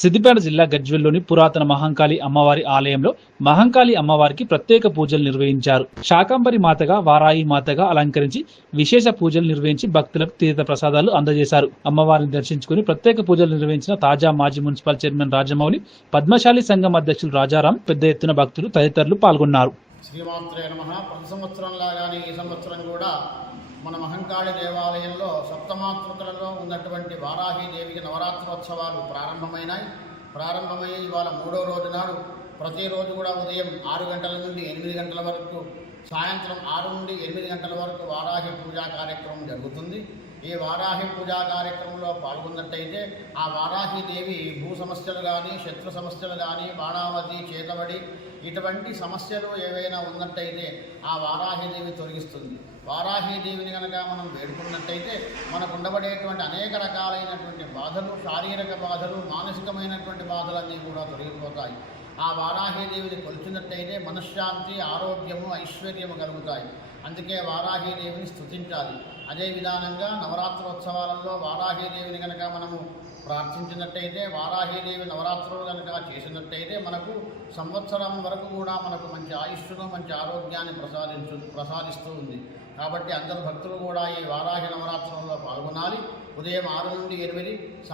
సిద్దిపేట జిల్లా గజ్వెల్లోని పురాతన మహంకాళి అమ్మవారి ఆలయంలో మహంకాళి అమ్మవారికి ప్రత్యేక పూజలు నిర్వహించారు. శాకంబరి మాతగా వారాయి మాతగా అలంకరించి విశేష పూజలు నిర్వహించి భక్తులకు తీర్థ ప్రసాదాలు అందజేశారు. అమ్మవారిని దర్శించుకుని ప్రత్యేక పూజలు నిర్వహించిన తాజా మాజీ మున్సిపల్ చైర్మన్ రాజమౌళి పద్మశాలి సంఘం అధ్యక్షులు రాజారాం పెద్ద ఎత్తున భక్తులు తదితరులు పాల్గొన్నారు. శ్రీమాత్రే నమ. ప్రతి సంవత్సరం లాగానే ఈ సంవత్సరం కూడా మన మహంకాళి దేవాలయంలో సప్తమాతృకలలో ఉన్నటువంటి వారాహీదేవికి నవరాత్రోత్సవాలు ప్రారంభమైనాయి. ప్రారంభమై ఇవాళ మూడో రోజు నాడు ప్రతిరోజు కూడా ఉదయం ఆరు గంటల నుండి ఎనిమిది గంటల వరకు సాయంత్రం ఆరు నుండి ఎనిమిది గంటల వరకు వారాహి పూజా కార్యక్రమం జరుగుతుంది. ఈ వారాహి పూజా కార్యక్రమంలో పాల్గొన్నట్టయితే ఆ వారాహి దేవి భూ సమస్యలు కానీ శత్రు సమస్యలు కానీ బాణావతి చేతబడి ఇటువంటి సమస్యలు ఏవైనా ఉన్నట్టయితే ఆ వారాహిదేవి తొలగిస్తుంది. వారాహీదేవిని కనుక మనం వేడుకున్నట్టయితే మనకు ఉండబడేటువంటి అనేక రకాలైనటువంటి బాధలు శారీరక బాధలు మానసికమైనటువంటి బాధలన్నీ కూడా తొలగిపోతాయి. ఆ వారాహీదేవిని కొలిచినట్టయితే మనశ్శాంతి ఆరోగ్యము ఐశ్వర్యము కలుగుతాయి. అందుకే వారాహీదేవిని స్థుతించాలి అదే విధానంగా నవరాత్రోత్సవాలలో వారాహీదేవిని కనుక మనము ప్రార్థించినట్టయితే వారాహీదేవి నవరాత్రులు కనుక చేసినట్టయితే మనకు సంవత్సరం వరకు కూడా మనకు మంచి ఆయుష్ను మంచి ఆరోగ్యాన్ని ప్రసాదించు ప్రసాదిస్తూ ఉంది. కాబట్టి అందరు భక్తులు కూడా ఈ వారాహి నవరాత్రులలో పాల్గొనాలి. ఉదయం ఆరు నుండి ఎనిమిది